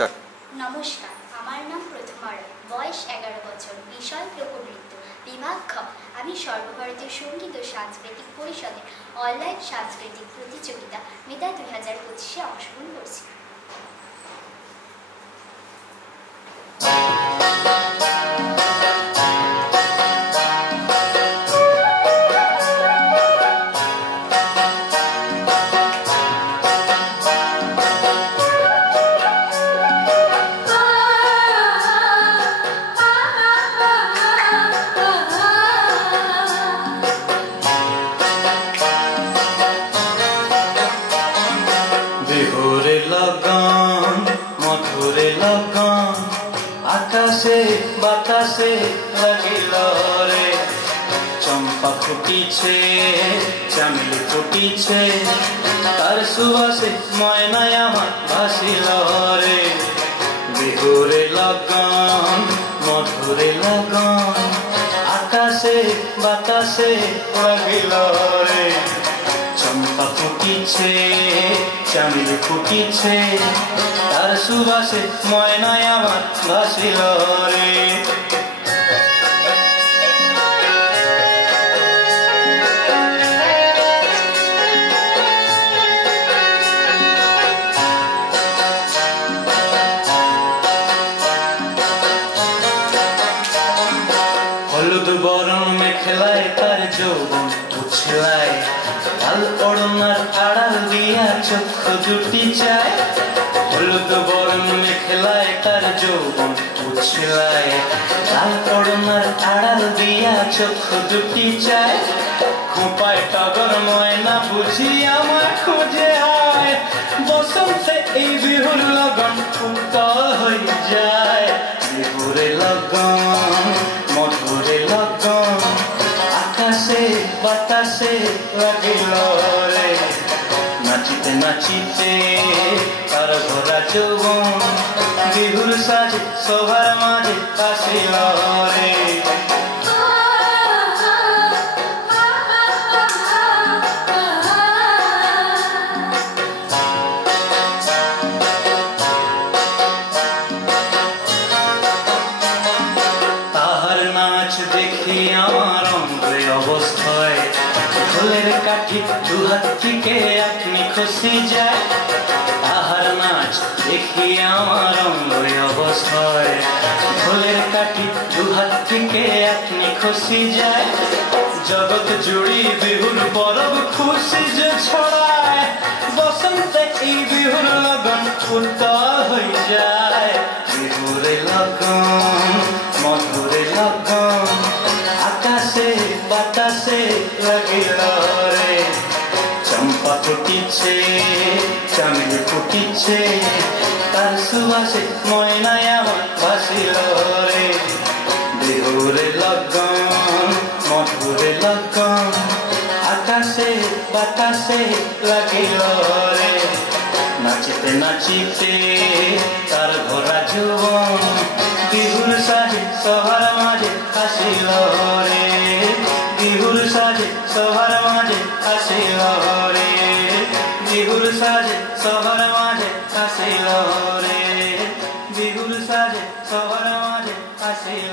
Start. নমস্কার, আমার নাম প্রথমা রায়, বয়স 11 বছর, বিষয় লোকনৃত্য, বিভাগ খ। আমি সর্বভারতীয় সঙ্গীত ও সাংস্কৃতিক পরিষদের অনলাইন সাংস্কৃতিক প্রতিযোগিতা মেধা 2025-এ অংশগ্রহণ করছি। বিহুরে লগন মধুরে লগন আকাশে বাতাসে লাগিল রে, চম্পা ফুটিছে চামেলি ফুটিছে, তার সুবাসে ময়নায় আমার ভাসিল রে। বিহুরে লগন মধুরে লগন আকাশে বাতাসে লাগিল রে, চম্পা ফুটিছে চামেলি ফুটিছে, তার সুবাসে ময়নায় আমার ভাসিল রে। হলুদ বরণ মেখলায় তার যৌবন উছলায়, লাল ওড়নার আড়াল দিয়া চক্ষু জুটি চায়। হলুদ বরণ মেখলায় তার যৌবন উছলায়, লাল ওড়নার আড়াল দিয়া চক্ষু জুটি চায়। খোঁপায় টগর ময়না বুঝি আমার খুঁজে আয়, বসন্তে এই বিহুর লগন উত্তল হয়ে যায়। বিহুরে লগন মধুরে লগন আকাশে বাতাসে লাগিল রে, নাচিতে নাচিতে তার ভরা যৌবন বিহুর সাজে সবার মাঝে আসিল রে। তাহার নাচ দেখি আমার অঙ্গে অবস্থায়, ঢোলের কাঠি দুহাত থেকে আপনি খুশি যায়। তাহার নাচ দেখি আমার অঙ্গে অবস্থায়, ঢোলের কাঠি দুহাত থেকে আপনি খুশি যায়। জগৎ জুড়ি বিহুর পরব খুশি যে ছড়ায়, বসন্তে এই বিহুর লগন উত্তল হয়ে যায়। বিহুরে লগন মধুরে লগন আকাশে বাতাসে লাগিল রে, চম্পা ফুটিছে চামেলি ফুটিছে, তার সুবাসে ময়নায় আমার ভাসিল রে। বিহুরে লগন মধুরে লগন আকাশে বাতাসে লাগিল রে, নাচিতে নাচিতে তার ভরা যৌবন বিহুর সাজে সবার মাঝে আসিল রে। বিহুর সাজে সবার মাঝে আসিল রে, বিহুর সাজে সবার মাঝে আসিল রে, বিহুর সাজে সবার মাঝে আসিল।